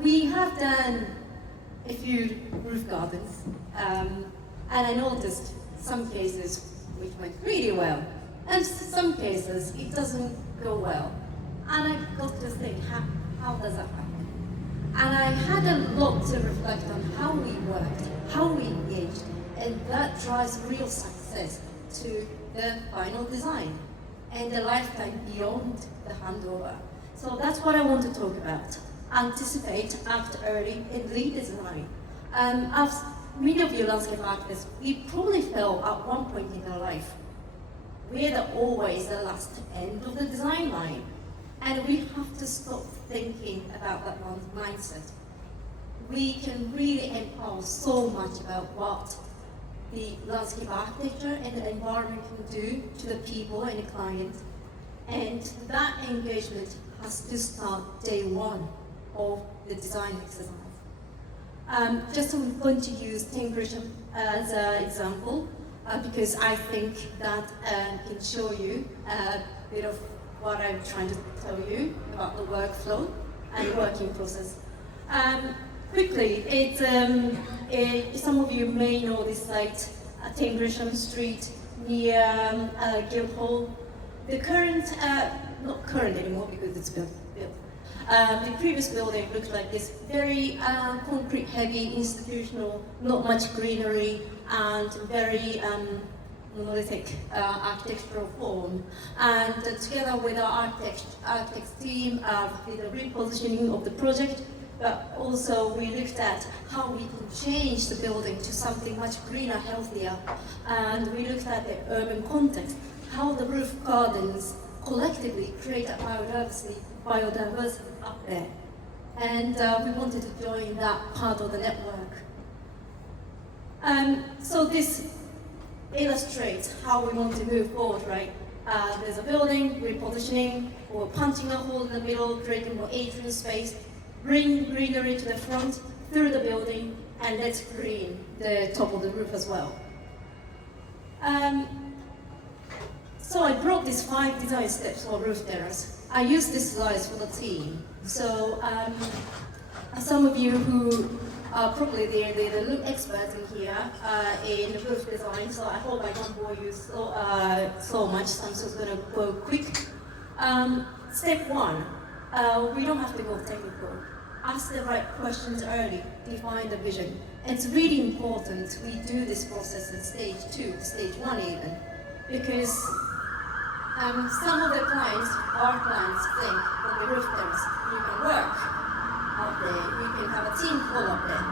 We have done a few roof gardens, and I noticed some cases which went really well, and some cases it doesn't go well. And I got to think, how does that happen? And I had a lot to reflect on how we worked, how we engaged, and that drives real success to the final design and the lifetime beyond the handover. So that's what I want to talk about. Anticipate, act early, and lead design. As many of you landscape architects, we probably felt at one point in our life, we're always the last end of the design line. And we have to stop thinking about that mindset. We can really empower so much about what the landscape architecture and the environment can do to the people and the client. And that engagement has to start day one of the design exercise. Just I'm going to use Gresham as an example because I think that can show you a bit of what I'm trying to tell you about the workflow and working process. Quickly, some of you may know this site at Gresham Street near Guildhall. The current, not current anymore because it's built. The previous building looked like this, very concrete heavy, institutional, not much greenery, and very monolithic architectural form. And together with our architects team, we did a repositioning of the project, but also we looked at how we can change the building to something much greener, healthier. And we looked at the urban context, how the roof gardens collectively create a biodiversity up there. And we wanted to join that part of the network. So this illustrates how we want to move forward, right? There's a building, repositioning, or punching a hole in the middle, creating more atrium space, bring greenery to the front, through the building, and let's green the top of the roof as well. So I brought these 5 design steps for roof terrace. I used these slides for the team. So some of you who are probably the experts in here in roof design, so I hope I don't bore you so much, so I'm just going to go quick. Step 1, we don't have to go technical. Ask the right questions early, define the vision. It's really important we do this process at stage 2, stage 1 even, because some of the clients, our clients, think that the roof terrace, you can work out there, you can have a team call up there.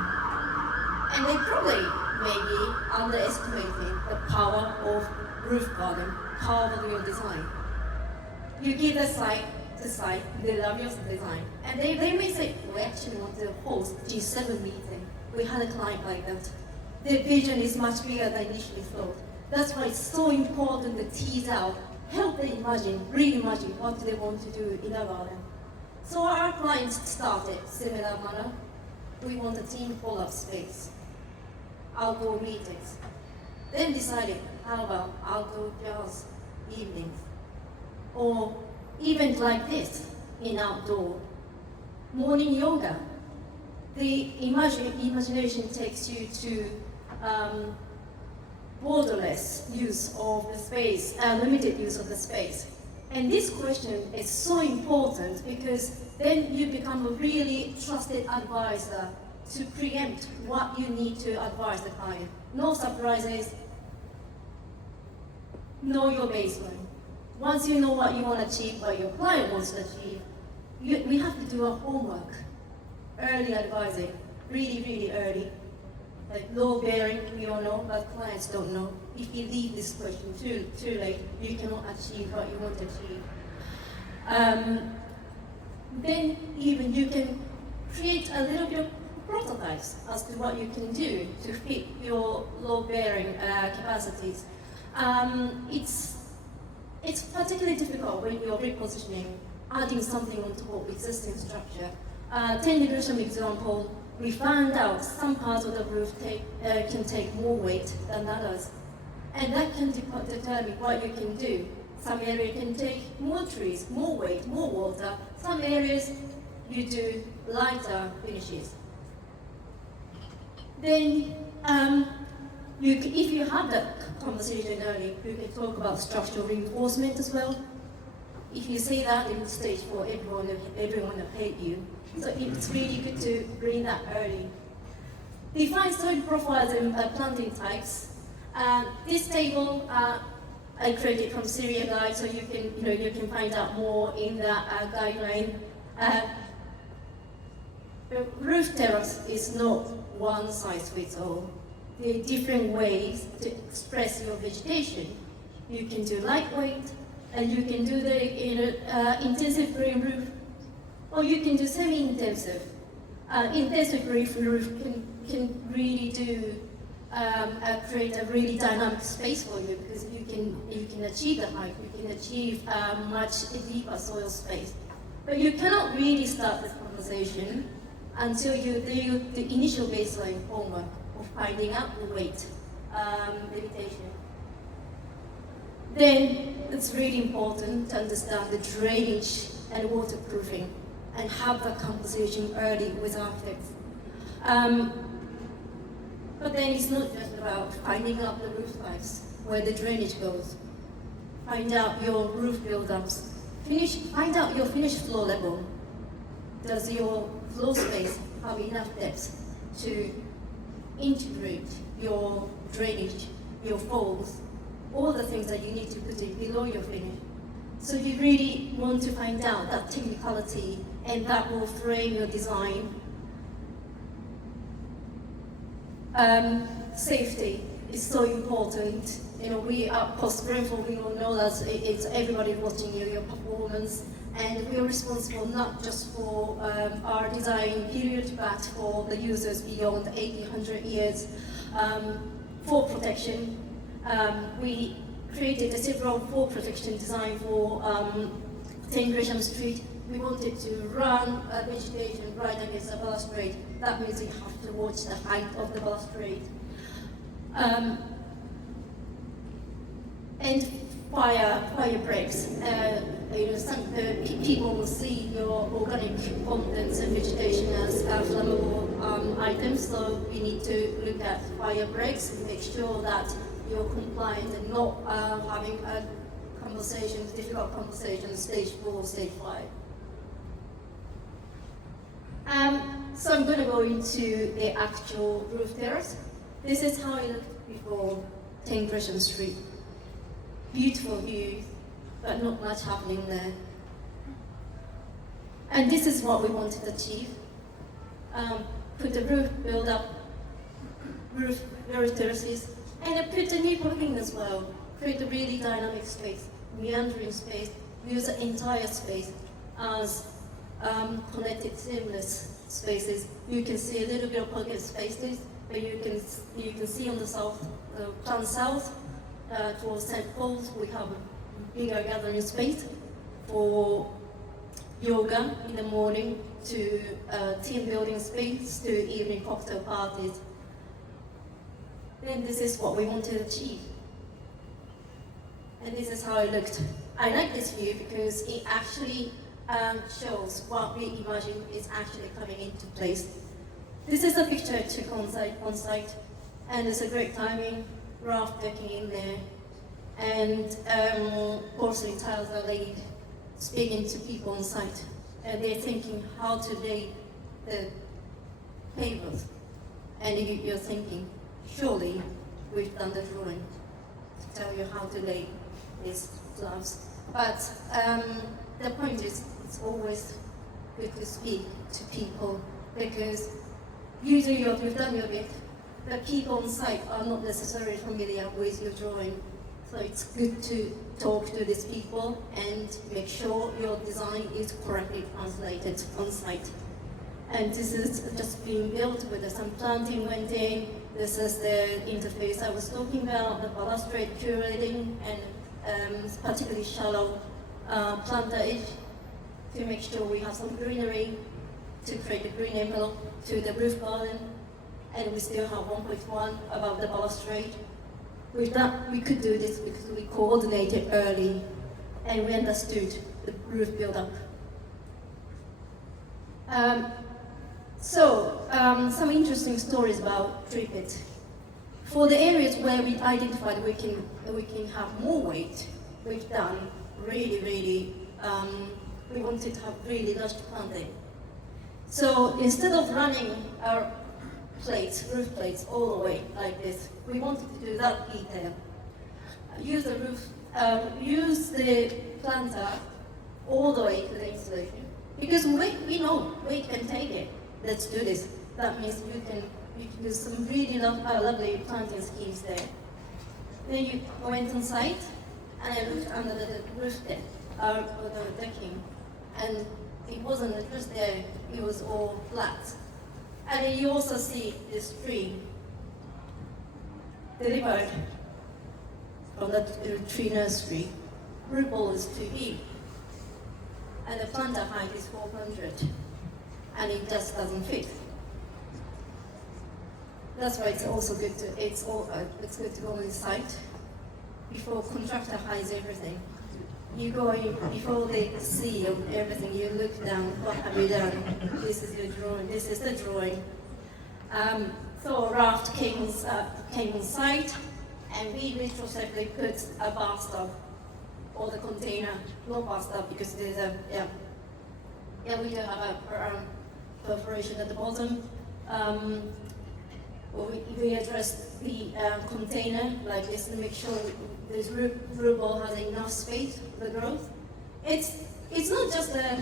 And they probably may be underestimating the power of roof garden, power of your design. You give the site, they love your design. And they may say, we actually want to host G7 meeting. We had a client like that. Their vision is much bigger than initially thought. That's why it's so important to tease out, help them imagine, reimagine what they want to do in their garden. So our clients started similar manner. We want a team follow-up space, outdoor meetings. Then decided, how about outdoor jazz evenings? Or event like this in outdoor. Morning yoga. The imagination takes you to borderless use of the space, limited use of the space. And this question is so important because then you become a really trusted advisor to preempt what you need to advise the client. No surprises, know your baseline. Once you know what you want to achieve, what your client wants to achieve, we have to do our homework. Early advising, really, really early. Like low bearing, we all know, but clients don't know. If you leave this question too late, you cannot achieve what you want to achieve. Then even you can create a little bit of prototypes as to what you can do to fit your low bearing capacities. It's particularly difficult when you're repositioning, adding something on top of existing structure. 10 Gresham example, we found out some parts of the roof can take more weight than others. And that can determine what you can do. Some area can take more trees, more weight, more water. Some areas you do lighter finishes. Then, if you have that conversation early, you can talk about structural reinforcement as well. If you say that in the stage for everyone will hate you. So it's really good to bring that early. Define soil profiles and planting types. This table I created from Syria Guide, so you can find out more in the guideline. Roof terrace is not one size fits all. There are different ways to express your vegetation. You can do lightweight, and you can do the intensive green roof, or you can do semi-intensive. Intensive roof can really do create a really dynamic space for you, because you can achieve the height, you can achieve much deeper soil space. But you cannot really start this conversation until you do the initial baseline homework of finding out the weight limitation. Then it's really important to understand the drainage and waterproofing and have that conversation early with architects. But then it's not just about finding out the roof types, where the drainage goes. Find out your roof build-ups. Find out your finished floor level. Does your floor space have enough depth to integrate your drainage, your falls, all the things that you need to put in below your finish? So you really want to find out that technicality, and that will frame your design. Safety is so important. We are post-Grenfell, we all know that it's everybody watching your performance, and we are responsible not just for our design period, but for the users beyond 100 years. For protection, we created a several fall protection design for 10 Gresham Street. We wanted to run vegetation right against the balustrade. That means you have to watch the height of the balustrade. And fire breaks. People will see your organic contents and vegetation as flammable items, so we need to look at fire breaks and make sure that you're compliant and not having a difficult conversation, stage 4, stage 5. So I'm going to go into the actual roof terrace. This is how it looked before 10 Gresham Street. Beautiful views, but not much happening there. And this is what we wanted to achieve. Put the roof build up, roof terraces, and put a new parking as well. Create a really dynamic space, meandering space, use the entire space as connected seamless spaces. You can see a little bit of pocket spaces, but you can see on the south, plan south, towards St. Paul's, we have a bigger gathering space for yoga in the morning, to team building space, to evening cocktail parties. Then this is what we want to achieve. And this is how it looked. I like this view because it actually shows what we imagine is actually coming into place. This is a picture I took on site, and it's a great timing. Raaft decking in there, and porcelain tiles are laid, speaking to people on site, and they're thinking how to lay the pavers. And you're thinking, surely we've done the drawing to tell you how to lay these slabs. But the point is, it's always good to speak to people, because usually you've done your bit, the people on site are not necessarily familiar with your drawing. So it's good to talk to these people and make sure your design is correctly translated on site. And this is just being built with some planting went in. This is the interface I was talking about, the balustrade curating, and particularly shallow planter edge to make sure we have some greenery to create a green envelope to the roof garden. And we still have 1.1 above the balustrade. With that, we could do this because we coordinated early and we understood the roof build-up. Some interesting stories about tree pit. For the areas where we identified we can have more weight, we've done really, we wanted to have really large planting. So instead of running our roof plates all the way like this, we wanted to do that detail. Use the planter all the way to the installation. Because we know weight can take it. Let's do this. That means you can do some really lovely planting schemes there. Then you went on site, and I looked under the roof deck, or the decking, and it wasn't just there, it was all flat. And then you also see this tree delivered from the tree nursery. Root ball is too big, and the planter height is 400, and it just doesn't fit. That's why it's also good to good to go on the site before contractor hides everything. You go in before they see everything. You look down. What have you done? This is your drawing. This is the drawing. So Raaft came on site, and we retrospectively put a bar stop or the container, no bar stop, because there's we do have a perforation at the bottom. We addressed the container like this to make sure this root ball has enough space for the growth. It's not just the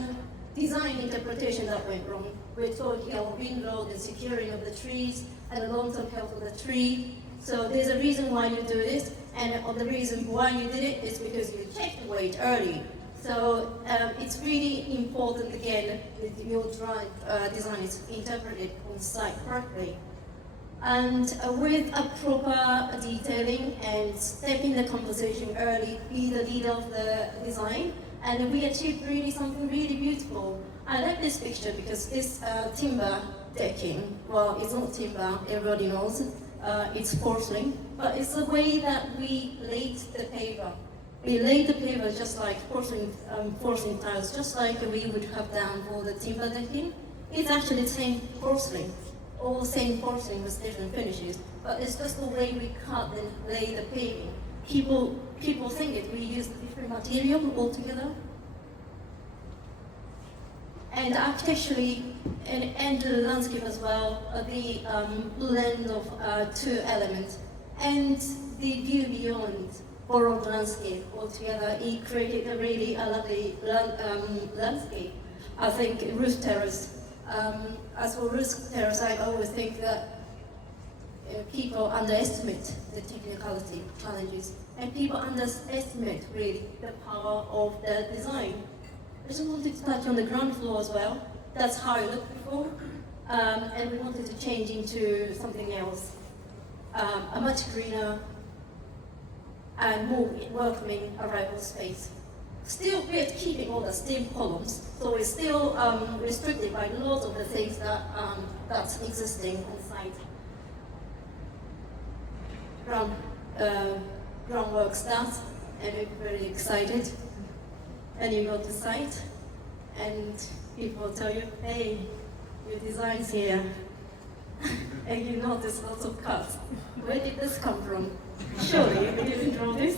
design interpretation that went wrong. We're talking about wind load and securing of the trees and the long-term health of the tree. So there's a reason why you do this, and the reason why you did it is because you checked the weight early. So it's really important, again, that your design is interpreted on site correctly. And with a proper detailing and stepping the composition early, be the leader of the design, and we achieved really something really beautiful. I like this picture because this timber decking, well, it's not timber, everybody knows, it's porcelain, but it's the way that we laid the paver. We laid the paver just like porcelain tiles, just like we would have done for the timber decking. It's actually the same porcelain. All same porcelain with different finishes, but it's just the way we cut and lay the paving. People think that we use different material altogether. And architecturally, and the landscape as well, the blend of two elements, and the view beyond borrowed landscape altogether, it created a really lovely landscape. I think roof terrace. As for roof terrace, I always think that people underestimate the technicality challenges, and people underestimate really the power of the design. I just wanted to touch on the ground floor as well. That's how it looked before, and we wanted to change into something else, a much greener and more welcoming arrival space. Still, we're keeping all the steel columns, so we're still restricted by a lot of the things that that's existing on site. Groundwork starts, and we're very excited. And you go to site, and people tell you, "Hey, your design's here," and you notice lots of cuts. Where did this come from? Surely you didn't draw this.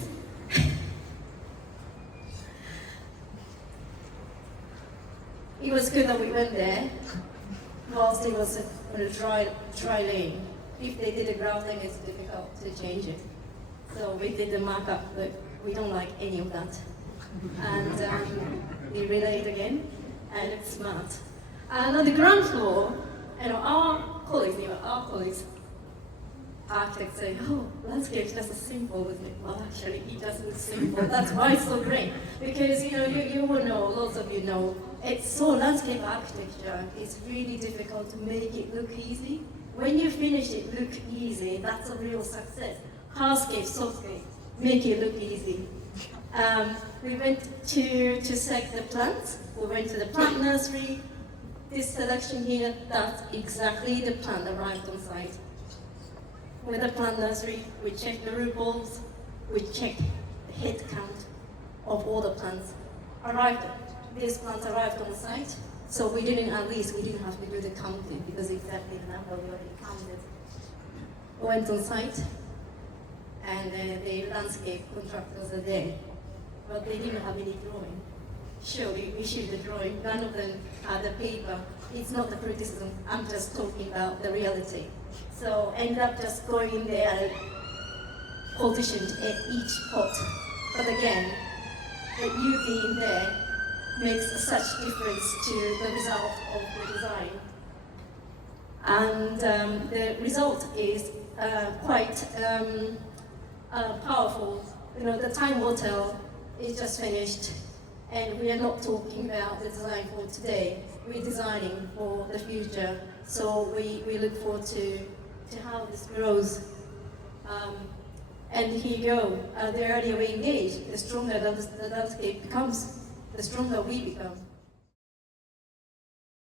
It was good that we went there whilst it was on a dry lane. If they did a grouting, it's difficult to change it. So we did the markup, but we don't like any of that. And we relayed again, and it's smart. And on the ground floor, our colleagues, architects say, "Oh, landscape's just a simple, isn't it?" Well, actually, it doesn't look simple. That's why it's so great. Because you will know, lots of you know, it's so landscape architecture. It's really difficult to make it look easy. When you finish it look easy, that's a real success. Hardscape, softscape, make it look easy. We went to select the plants. We went to the plant nursery. This selection here, that's exactly the plant that arrived on site. With the plant nursery, we checked the root balls, we checked the head count, of all the plants arrived. These plants arrived on site, so we didn't have to do the counting because exactly the number we already counted. Went on site, and the landscape contractors are there, but they didn't have any drawing. Sure, we issued the drawing. None of them had the paper. It's not a criticism. I'm just talking about the reality. So ended up just going in there and positioned at each pot. But again, that you being there makes such difference to the result of the design. And the result is quite powerful. You know, the Time Hotel is just finished, and we are not talking about the design for today. We're designing for the future. So we look forward to how this grows. And here you go. The earlier we engage, the stronger the landscape becomes, the stronger we become.